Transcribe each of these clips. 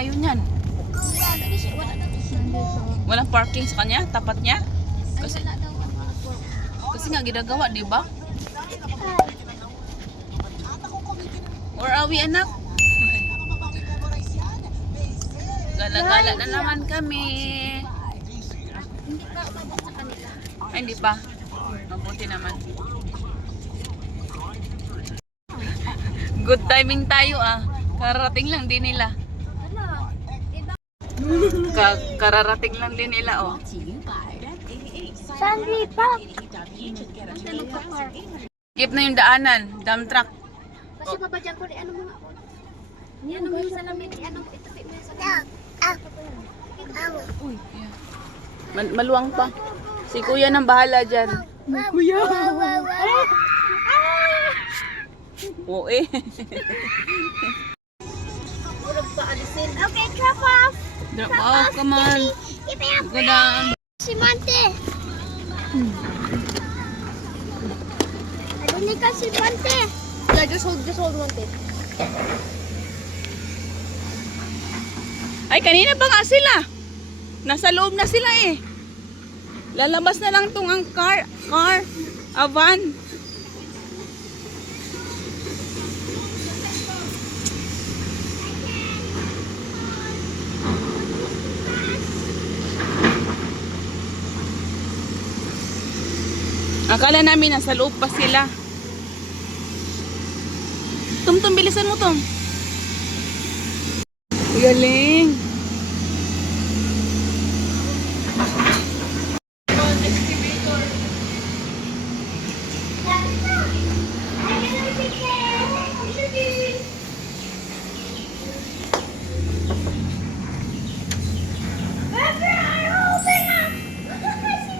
Ayun yan. Walang parking sa kanya, tapat niya. Kasi nga ginagawa, di ba? Where are we, anak? Gala-gala na naman kami. Ay, hindi pa. Mabuti naman. Good timing tayo ah. Kararating lang din nila. Kararating lang din nila oh. Sandy Park. Skip na yung daanan, dump truck. Kasi mabadyan ko ano mga ano mo yung salamin, anong itapit mo yung salamin. Uy, yeah. Maluwang pa. Si kuya nang bahala dyan. Kuya! Oo eh. Okay, drop off. Drop off, come on. Go down. Si Monte. Aduni ka si Monte. Yeah, just hold Monte. Ay, kanina pa nga sila. Nasa loob na sila eh. Lalabas na lang tong ang car, van. Akala namin nasa loob pa sila. Tum, bilisan mo, Tom. Galing.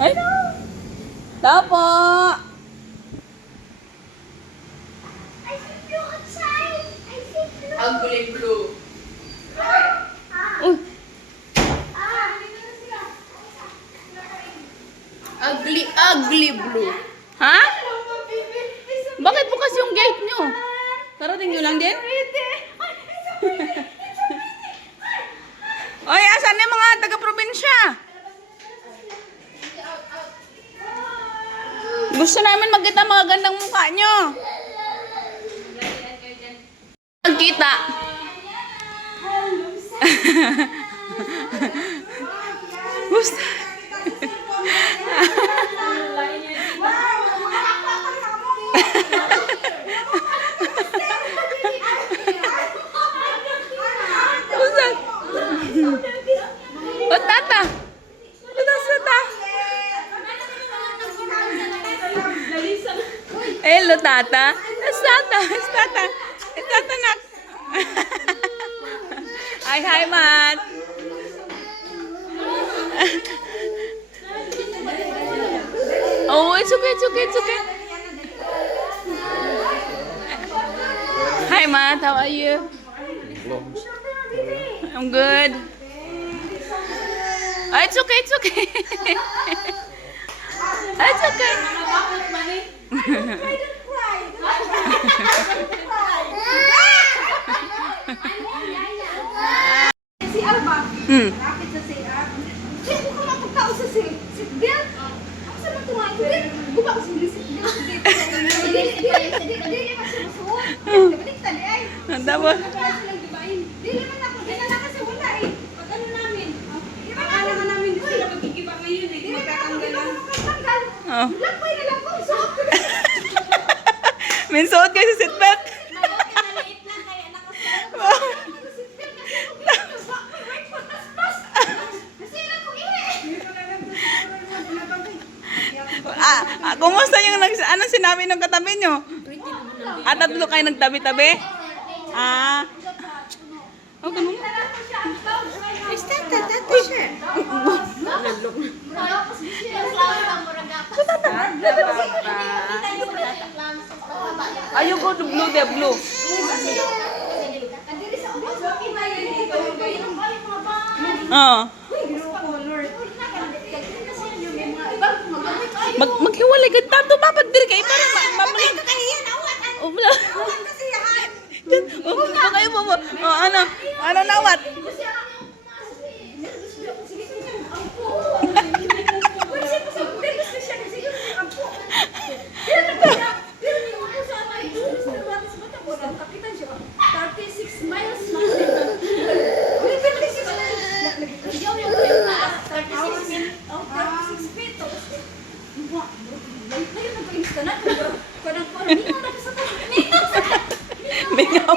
Ay? Tapo! Ugly blue. Ugly blue. Ha? Bakit bukas yung gate nyo? Tarating nyo lang din? Oy, asan yung mga taga-probinsya? Gusto namin magkita mga gandang mukha nyo. Magkita. Gusto. Ba't tata? Hello, tata. It's tata, nak. Hi, Matt. Oh, it's okay. Hi, Matt. How are you? I'm good. Oh, it's okay. It's okay. Si Alba, rapid sa CR. Siya ko ka mapagkao sa seatbelt. Ako sa matumain ko din. Buka ko sa seatbelt. Dili pa siya masuot. Balik tali ay. Tapos? Dili man ako. Dili na kasi wala eh. Pag ano namin. Akala man namin hindi sila magkikiba ngayon eh. Dili na ako. Dili ako magtanggal. Lakbay na lang ko. Suot ko na. Minsuot kayo sa seatbelt. Maliit lang kaya nakasuot. Kumusta yung ano sinabi ng katabi nyo? Tatlo kayo nagtabi-tabi? Oh, ganun. Is that siya? Ayaw ko the blue, the blue. Maghiwalay ka tato mapag diri kay para mamali. Kayo po po. Oh, ano? Ano lawat? Kasi ako yung pumasok eh. Sige, sige. Ampo. Wala siya kasi. Gusto siya kasi yung ampo. Pero yung upo sa ano, gusto na batis mata ko. Kapitan siya. 36 miles na. Uy, 36 miles. Yung taas. 36 feet. Ngayon nagpa-insta na. Parang mingaw na sa taas. Mingaw.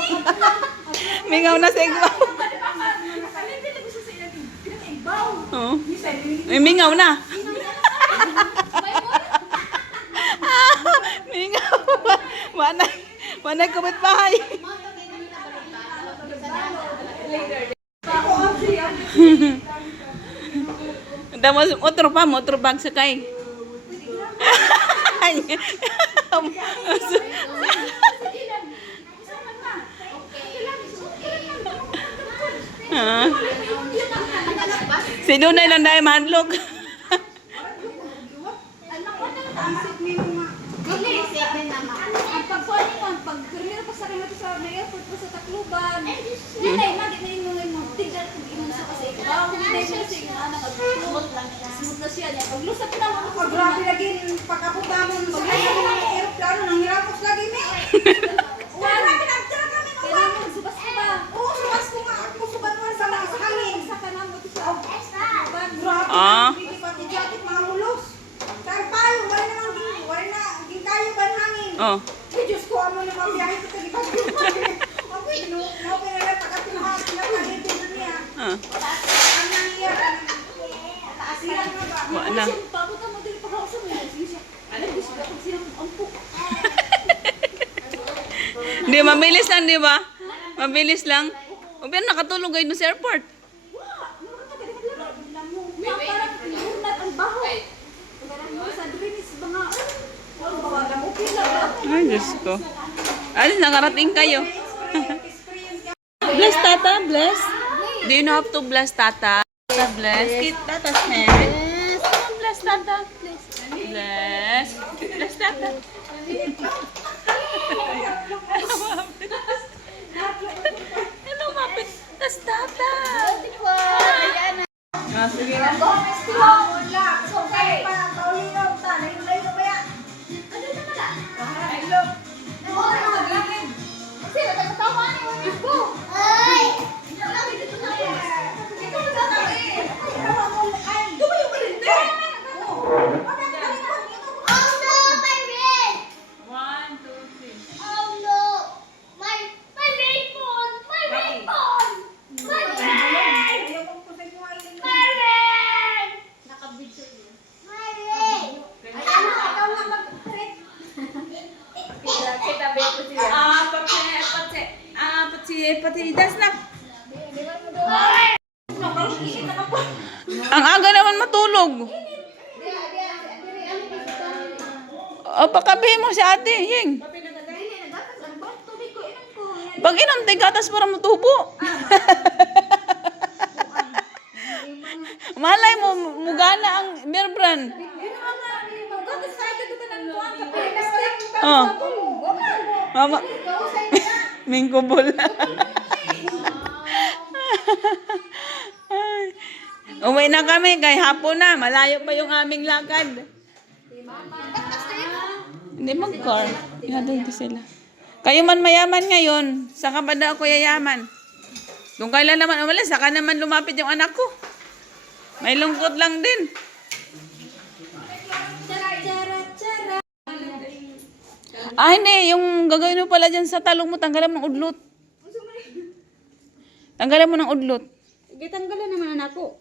Mingaw na sa igbaw. Oo. May mingaw na. Mingaw. Manay kumit bahay. Damos otro bag sakay. Si Lunay lang dahil mahadlok. Grabe lagi pagkapunta mo sa kanya ng aeroplano nang hirapos lagi me. Wala pinagtira kami ng uwan. Subas ko ba? Oo, subas ko nga. Ako subas mo sa hangin. Sa kanang mo sa grabe. Hindi pati jacket mga hulos. Kaya payo, wala na kayo ba ng hangin? Oh. Ay, Diyos ko, ano na mabiyahe ko sa libag. Ako, pinala pagkatinuhan sila na ito niya. Ang nangyayari. Taas lang na ba? Wala. Papunta mo din pagkakausap mo. Ano, gusto ko kung sino ampuk. Hindi, mabilis lang, di ba? Mabilis lang. O, pero nakatulog kayo doon sa airport. Ay, Diyos ko. Alis, nakarating kayo. Bless, Tata. Bless. Do you know how to bless, Tata? Tata, bless. Kit, Tata's hand. Bless, Tata. Bless. Bless. Bless, Tata. Hello, mapit. Bless, Tata. Ah, sige na. Patidas na. Ang aga naman matulog. O, pakabihin mo si ate, Ying. Pag inom tayo gatas para matubo. Malay mo, mugana ang beer brand. Oh. Mama. Mingkubol. Uwi na kami, kay hapon na. Malayo pa yung aming lakad. Hindi mag-car. Ihatid sila. Kayo man mayaman ngayon. Saka ba daw ako yayaman? Kung kailan naman umalis, saka naman lumapit yung anak ko. May lungkot lang din. Ah, hindi. Yung gagawin mo pala dyan sa talong mo, tanggalan mo ng udlot. Tanggalan mo ng udlot. Gitanggalan naman anak ko.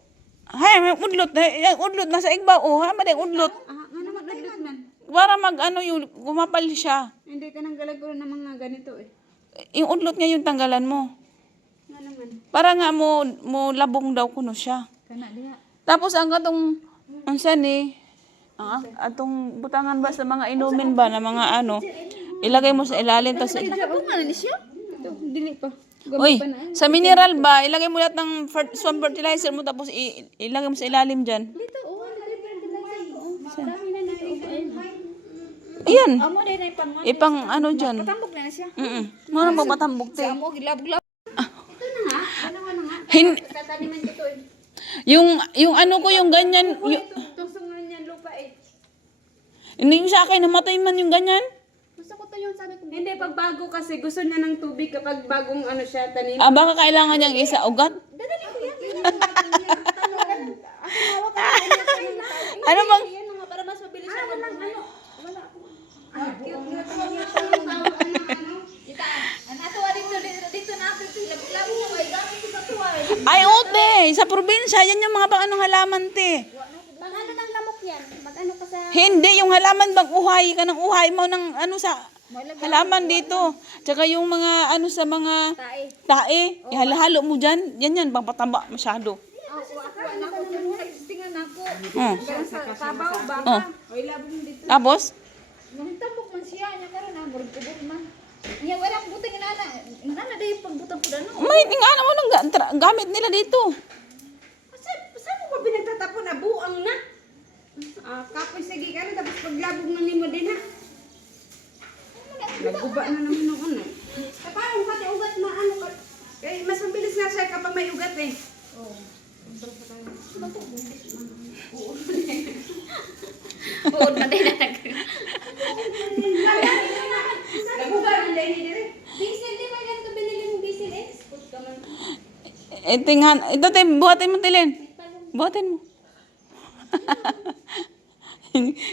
Hay, may udlot. Yung udlot nasa igbaw. Oh, ha, madeng udlot. Ano mag-udlot man? Para yung gumapal siya. Hindi tinanggalan ko ng mga ganito eh. Yung udlot nga yung tanggalan mo. Nga naman. Para nga mo labong daw kuno siya. Kana diha. Tapos ang katong, ang sani, atong butangan ba sa mga inumin ba na mga ano, ilagay mo sa ilalim. Tapos, Nakapunga na siya? Ito, dili pa. uy, sa mineral ba, ilagay mo lahat ng swamp fertilizer mo tapos ilagay mo sa ilalim dyan. Dito, oh, nalipin ko lang. Dami na nito. Ayan. Amo din ay pang Ipang ano dyan. patambok na siya. Ano ba matambok te? Amo gilabog-lab. Ito na nga. Ano nga. Tataniman ko to. Yung ano ko, yung ganyan. Tusong nga niyan lupa eh. Hindi yung sa akin, namatay man yung ganyan. Gusto ko to yung sabi ko. Hindi, pag bago kasi gusto niya ng tubig kapag bagong ano siya, tanim. Baka kailangan niyang isa ugat. Dadali ko yan. Ako hawak ka. Ano bang? Yan nga para mas mabilis siya. Walang ano. Wala. Dito na ako labo mo ay gamit ko sa tuway. Ay, ote. Sa probinsya, yan yung mga bang anong halaman, te. Pang ano ng lamok yan? Mag-ano ka sa Hindi, yung halaman bang uhay ka ng uhay mo ng ano sa halaman dito. Tsaka yung mga ano sa mga tae. tae. Ihalo mo dyan. Yan, bang pataba masyado. Tingnan ako. Oh. Sa sabaw, baka. Oh. Oy, labong dito. Tapos, Nangitambok man siya. Niya karon na. Burgubog man. Niya wala akong butang inana. Inana day pagbutang ko dano. may tingnan mo ng gamit nila dito. Saan mo ba pinagtatapon na? Buang na. Kapoy sige ka na, tapos paglabog na nimo din ha. Naguba na naman ng una. Parang pati ugat na ano ka. Eh, mas mabilis nga siya kapag may ugat eh. Oo, matay na nag. Naguba na dahil dire. Diesel, di ba ganito binili mong diesel eh? Tingnan, ito tayo, buhatin mo tilin. Buhatin mo.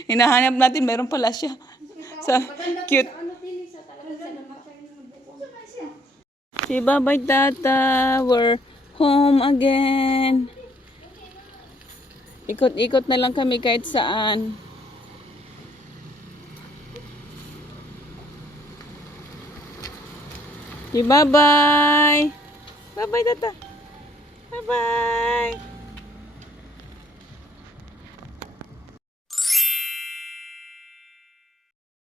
Hinahanap natin, meron pala siya. Sa cute. Ano din sa talaga sa namatay ng buko. Siya. Si Babay Tata, we're home again. Ikot-ikot na lang kami kahit saan. Si Babay. Babay Tata. Bye-bye.